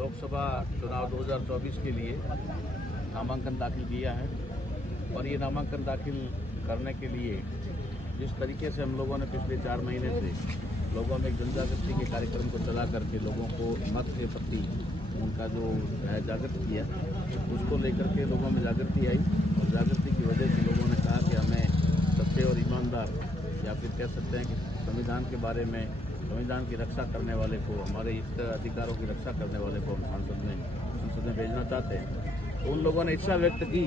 लोकसभा चुनाव 2024 के लिए नामांकन दाखिल किया है और ये नामांकन दाखिल करने के लिए जिस तरीके से हम लोगों ने पिछले 4 महीने से लोगों में जन जागृति के कार्यक्रम को चला करके लोगों को मत के प्रति उनका जो है जागृत किया, उसको लेकर के लोगों में जागृति आई और जागृति की वजह से लोगों ने कहा कि हमें सच्चे और ईमानदार या फिर कह सकते हैं कि संविधान के बारे में, संविधान की रक्षा करने वाले को, हमारे अधिकारों की रक्षा करने वाले को हम संसद में भेजना चाहते हैं। तो उन लोगों ने इच्छा व्यक्त की,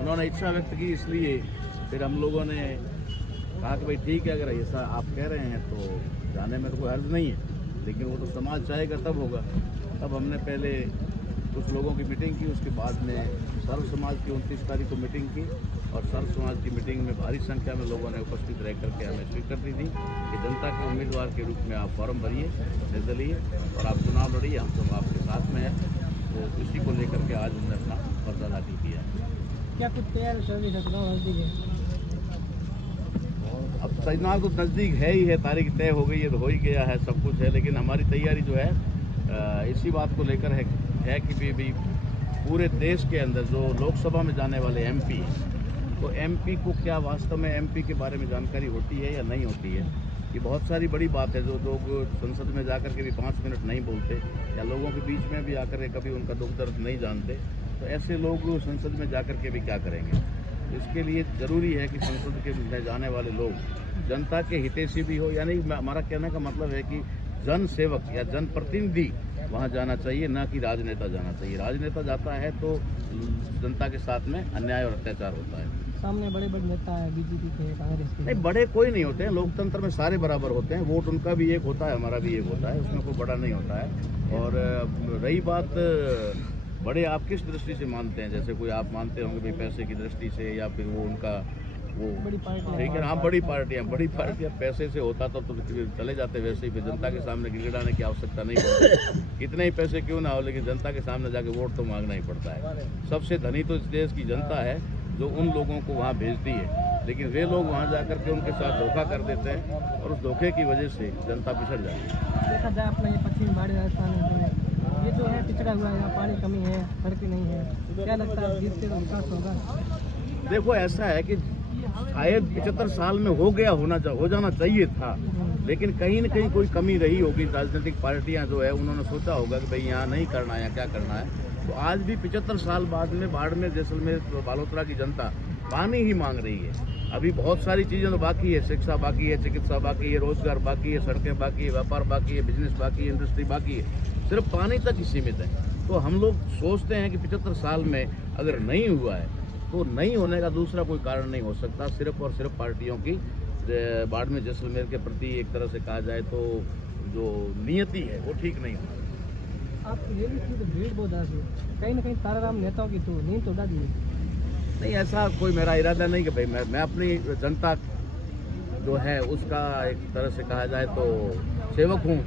उन्होंने इच्छा व्यक्त की, इसलिए फिर हम लोगों ने कहा कि भाई ठीक है, अगर ऐसा आप कह रहे हैं तो जाने में तो कोई हर्ज नहीं है, लेकिन वो तो समाज चाहेगा तब होगा। तब हमने पहले कुछ लोगों की मीटिंग की, उसके बाद में सर्व समाज की 29 तारीख को मीटिंग की और सर्व समाज की मीटिंग में भारी संख्या में लोगों ने उपस्थित रह करके हमें स्वीकृति दी कि जनता के उम्मीदवार के रूप में आप फॉर्म भरिए, निर्दलीय, और आप चुनाव लड़िए, हम सब आपके साथ में हैं। तो इसी को लेकर के आज हमने अपना पर्चा दाखिल किया है। क्या कुछ तैयार चल रही है? चुनाव नजदीक है, अब चुनाव तो नज़दीक है ही है, तारीख तय हो गई है, तो हो ही गया है, सब कुछ है, लेकिन हमारी तैयारी जो है इसी बात को लेकर है कि भी पूरे देश के अंदर जो लोकसभा में जाने वाले एमपी, तो एमपी को क्या वास्तव में एमपी के बारे में जानकारी होती है या नहीं होती है। ये बहुत सारी बड़ी बात है, जो लोग संसद में जाकर के भी 5 मिनट नहीं बोलते या लोगों के बीच में भी आकर के कभी उनका दुख दर्द नहीं जानते, तो ऐसे लोग संसद में जाकर के भी क्या करेंगे। इसके लिए ज़रूरी है कि संसद के में जाने वाले लोग जनता के हितैषी भी हो, यानी हमारा कहने का मतलब है कि जन सेवक या जनप्रतिनिधि वहाँ जाना चाहिए, ना कि राजनेता जाना चाहिए। राजनेता जाता है तो जनता के साथ में अन्याय और अत्याचार होता है। सामने बड़े बड़े नेता है, बीजेपी के, कांग्रेस के। नहीं, बड़े कोई नहीं होते हैं, लोकतंत्र में सारे बराबर होते हैं, वोट उनका भी एक होता है, हमारा भी एक होता है, उसमें कोई बड़ा नहीं होता है। और रही बात बड़े आप किस दृष्टि से मानते हैं, जैसे कोई आप मानते होंगे भाई पैसे की दृष्टि से या फिर वो उनका वो बड़ी पार्टी, ठीक है। हाँ, बड़ी पार्टियाँ पैसे से होता तो चले जाते, वैसे ही फिर जनता के सामने गिड़गिड़ाने की आवश्यकता नहीं पड़ती। कितने ही पैसे क्यों ना हो, लेकिन जनता के सामने जाके वोट तो मांगना ही पड़ता है। सबसे धनी तो इस देश की जनता है जो उन लोगों को वहाँ भेजती है, लेकिन वे लोग वहाँ जाकर के उनके साथ धोखा कर देते हैं और उस धोखे की वजह से जनता पिछड़ जाती है। देखा जाए अपना ये पश्चिमी पहाड़ी राजस्थान में ये जो है पिछड़ा हुआ है, यहाँ पानी कमी है, सड़कें नहीं है, क्या लगता है जीतते तो विकास होगा? देखो, ऐसा है कि शायद 75 साल में हो जाना चाहिए था, लेकिन कहीं न कहीं कोई कमी रही होगी। राजनीतिक पार्टियां जो है उन्होंने सोचा होगा कि भाई यहाँ नहीं करना है, क्या करना है। तो आज भी 75 साल बाद में बाड़मेर, जैसलमेर, बालोतरा की जनता पानी ही मांग रही है। अभी बहुत सारी चीज़ें तो बाकी है, शिक्षा बाकी है, चिकित्सा बाकी है, रोजगार बाकी है, सड़कें बाकी है, व्यापार बाकी है, बिजनेस बाकी है, इंडस्ट्री बाकी है, सिर्फ पानी तक ही सीमित है। तो हम लोग सोचते हैं कि 75 साल में अगर नहीं हुआ है तो नहीं होने का दूसरा कोई कारण नहीं हो सकता, सिर्फ और सिर्फ पार्टियों की बाड़मेर जैसलमेर के प्रति एक तरह से कहा जाए तो जो नियति है वो ठीक नहीं होती। आप रैली की तो भीड़ बहुत आ रही है, कहीं ना कहीं ताराराम नेताओं की तो नींद उड़ा दी। नहीं, ऐसा कोई मेरा इरादा नहीं कि भाई मैं अपनी जनता जो है उसका एक तरह से कहा जाए तो सेवक हूँ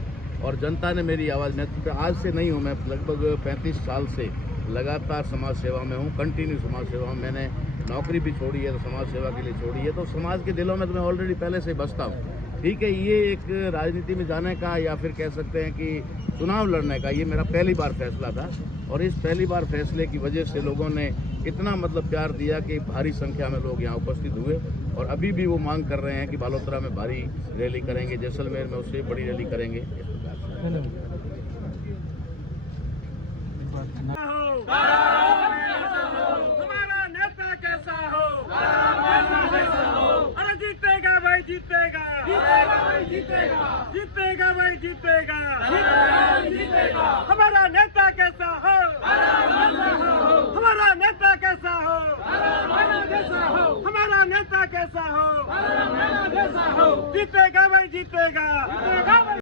और जनता ने मेरी आवाज़, मैं आज से नहीं हूँ, मैं लगभग 35 साल से लगातार समाज सेवा में हूँ, कंटिन्यू समाज सेवा में। मैंने नौकरी भी छोड़ी है तो समाज सेवा के लिए छोड़ी है, तो समाज के दिलों में तो मैं ऑलरेडी पहले से बसता हूँ। ठीक है, ये एक राजनीति में जाने का या फिर कह सकते हैं कि चुनाव लड़ने का ये मेरा पहली बार फैसला था और इस पहली बार फैसले की वजह से लोगों ने इतना मतलब प्यार दिया कि भारी संख्या में लोग यहाँ उपस्थित हुए और अभी भी वो मांग कर रहे हैं कि बालोतरा में भारी रैली करेंगे, जैसलमेर में उससे बड़ी रैली करेंगे। हमारा नेता कैसा हो? अरे जीतेगा भाई, जीतेगा, जीतेगा भाई, जीतेगा। हमारा नेता कैसा हो? हमारा नेता कैसा हो? हमारा नेता कैसा हो? जीतेगा भाई, जीतेगा।